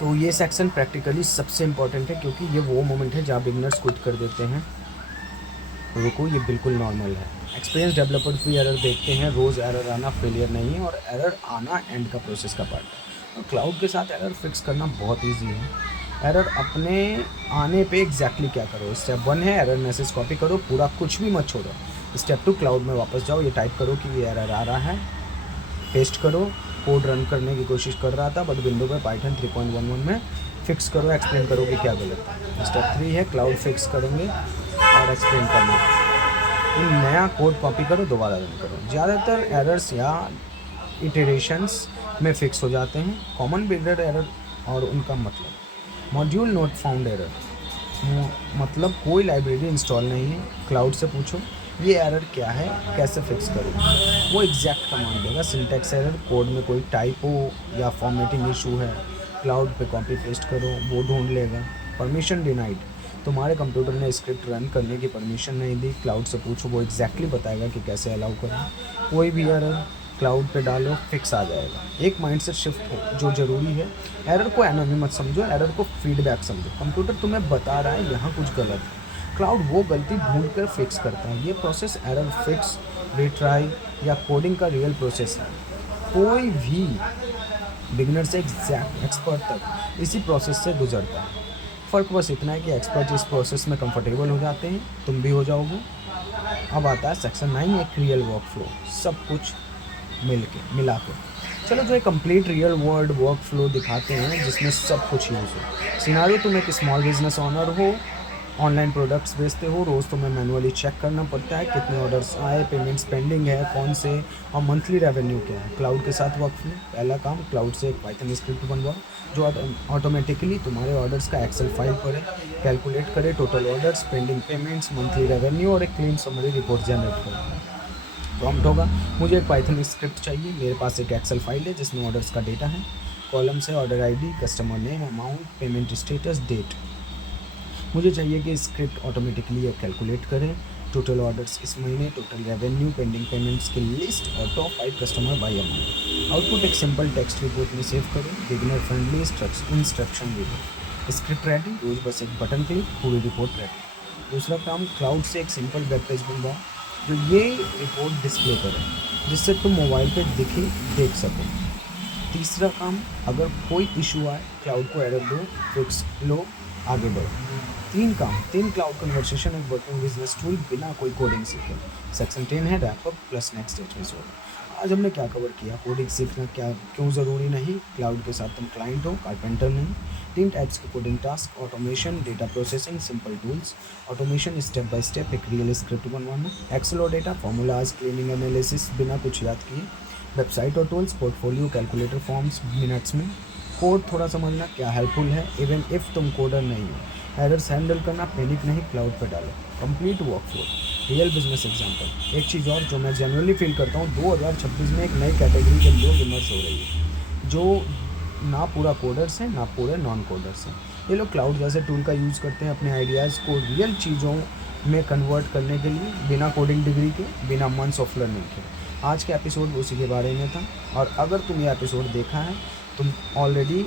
तो ये section practically सबसे इम्पॉर्टेंट है, क्योंकि ये वो मोमेंट है जहाँ बिगनर्स क्विट कर देते हैं। रुको, ये बिल्कुल नॉर्मल है। एक्सपीरियंस डेवलपर्स भी एरर देखते हैं। रोज़ एरर आना फेलियर नहीं है, और एरर आना एंड का प्रोसेस का पार्ट है। और क्लाउड के साथ एरर फिक्स करना बहुत ईजी है। एरर अपने आने पे एग्जैक्टली क्या करो। स्टेप 1 है एरर मैसेज कॉपी करो, पूरा कुछ भी मत छोड़ो। स्टेप 2 क्लाउड में वापस जाओ, ये टाइप करो कि ये एरर आ रहा है, पेस्ट करो। कोड रन करने की कोशिश कर रहा था बट विंडो पे पाइथन 3.11 में फिक्स करो, एक्सप्लेन करो कि क्या गलत है। स्टेप 3 है क्लाउड फिक्स करेंगे और एक्सप्लेन करना। इन नया कोड कॉपी करो, दोबारा रन करो। ज़्यादातर एरर्स या इटरेशंस में फिक्स हो जाते हैं। कॉमन बिगनर एरर और उनका मतलब, मॉड्यूल नोट फाउंड एरर, मतलब कोई लाइब्रेरी इंस्टॉल नहीं है। क्लाउड से पूछो ये एरर क्या है, कैसे फिक्स करूँ, वो एग्जैक्ट कमांड देगा। सिंटैक्स एरर, कोड में कोई टाइपो या फॉर्मेटिंग इशू है, क्लाउड पे कॉपी पेस्ट करो, वो ढूंढ लेगा। परमिशन डिनाइड, तुम्हारे कंप्यूटर ने स्क्रिप्ट रन करने की परमिशन नहीं दी, क्लाउड से पूछो, वो एग्जैक्टली बताएगा कि कैसे अलाउ करें। कोई भी एरर क्लाउड पे डालो, फिक्स आ जाएगा। एक माइंडसेट शिफ्ट हो जो ज़रूरी है। एरर को एनोनी मत समझो, एरर को फीडबैक समझो। कंप्यूटर तुम्हें बता रहा है यहाँ कुछ गलत है, क्लाउड वो गलती ढूंढ कर फिक्स करता है। ये प्रोसेस एरर फिक्स, रिट्राई या कोडिंग का रियल प्रोसेस है। कोई भी बिगिनर से एग्जैक्ट एक्सपर्ट तक इसी प्रोसेस से गुजरता है। फ़र्क बस इतना है कि एक्सपर्ट इस प्रोसेस में कंफर्टेबल हो जाते हैं, तुम भी हो जाओगे। अब आता है सेक्शन 9, एक रियल वर्क फ्लो, सब कुछ मिला के। चलो जो एक complete real world work flow दिखाते हैं जिसमें सब कुछ यूज़ हो। सिनारियो, तुम एक स्मॉल बिजनेस ओनर हो, ऑनलाइन प्रोडक्ट्स बेचते हो। रोज़ तुम्हें मैनुअली चेक करना पड़ता है कितने ऑर्डर्स आए, पेमेंट्स पेंडिंग है कौन से, और मंथली रेवेन्यू क्या है। क्लाउड के साथ वर्क फ्लो, पहला काम, क्लाउड से एक पाइथन स्क्रिप्ट बनवाओ जो ऑटोमेटिकली तुम्हारे ऑर्डर्स का एक्सेल फाइल पढ़े, कैलकुलेट करे total orders, pending payments, monthly revenue, और एक क्लीन समरी रिपोर्ट जनरेट करे। प्रॉम्प्ट होगा, मुझे एक पाइथन स्क्रिप्ट चाहिए, मेरे पास एक एक्सेल फाइल है जिसमें ऑर्डर्स का डेटा है। कॉलम से order ID, customer name, amount, payment status, date. मुझे चाहिए कि स्क्रिप्ट ऑटोमेटिकली कैलकुलेट करें टोटल ऑर्डर्स इस महीने, टोटल रेवेन्यू, पेंडिंग पेमेंट्स की लिस्ट और top 5 customer by amount. Output एक सिंपल टेक्स्ट रिपोर्ट में सेव करें, beginner friendly instruction video. Script ready, रोज बस एक बटन क्लिक, पूरी रिपोर्ट रेडी। दूसरा काम, क्लाउड से एक सिंपल वेब पेज बनवाओ जो ये रिपोर्ट डिस्प्ले करे, जिससे तुम मोबाइल पे देख सको। तीसरा काम, अगर कोई इशू आए क्लाउड को एरर दो, फिक्स लो, आगे बढ़ो। 3 काम, 3 क्लाउड कन्वर्सेशन एक वर्किंग बिजनेस टूल बिना कोई कोडिंग सीखे। सेक्शन 10 है wrap up plus next episode. आज हमने क्या कवर किया, कोडिंग सीखना क्या क्यों ज़रूरी नहीं, क्लाउड के साथ तुम क्लाइंट हो, कारपेंटर नहीं। 3 टाइप्स के coding task, automation, data processing, simple tools. Automation step by step एक रियल स्क्रिप्ट बनवाना, एक्सेल और डेटा फॉर्मूलाज, क्लीनिंग एनालिसिस बिना कुछ याद किए। वेबसाइट और tools, portfolio, calculator forms minutes में। कोड थोड़ा समझना क्या हेल्पफुल है इवन इफ़ तुम कोडर नहीं हो। एरर्स हैंडल करना, पैनिक नहीं, क्लाउड पर डालो। Complete work flow, real business example. एक चीज़ और जो मैं जेन्युइनली फील करता हूँ, 2026 में एक नई कैटेगरी के लोग इमर्ज हो रही है जो ना पूरा कोडर्स हैं ना पूरे नॉन कोडर्स हैं। ये लोग क्लाउड जैसे टूल का यूज़ करते हैं अपने आइडियाज़ को रियल चीज़ों में कन्वर्ट करने के लिए, बिना कोडिंग डिग्री के, बिना मंथ्स ऑफ लर्निंग के। आज का एपिसोड उसी के बारे में था, और अगर तुम ये एपिसोड देखा है तुम ऑलरेडी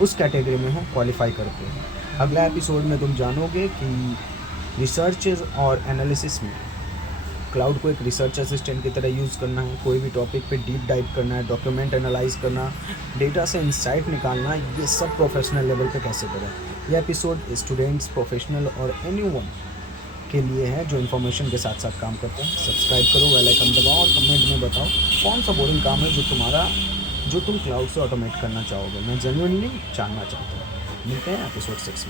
उस कैटेगरी में हो, क्वालिफाई करते हो। अगला एपिसोड में तुम जानोगे कि रिसर्च और एनालिसिस में क्लाउड को एक रिसर्च असिस्टेंट की तरह यूज़ करना है, कोई भी टॉपिक पे डीप डाइव करना है, डॉक्यूमेंट एनालाइज करना, डेटा से इंसाइट निकालना, ये सब प्रोफेशनल लेवल पे कैसे करें। ये एपिसोड स्टूडेंट्स, प्रोफेशनल और एनीवन के लिए है जो इन्फॉर्मेशन के साथ साथ काम करते हैं। सब्सक्राइब करो, बेल आइकन दबाओ और कमेंट में बताओ कौन सा बोरिंग काम है जो तुम क्लाउड से ऑटोमेट करना चाहोगे। मैं जेन्युइनली जानना चाहता हूँ। मिलते हैं एपिसोड 6 में।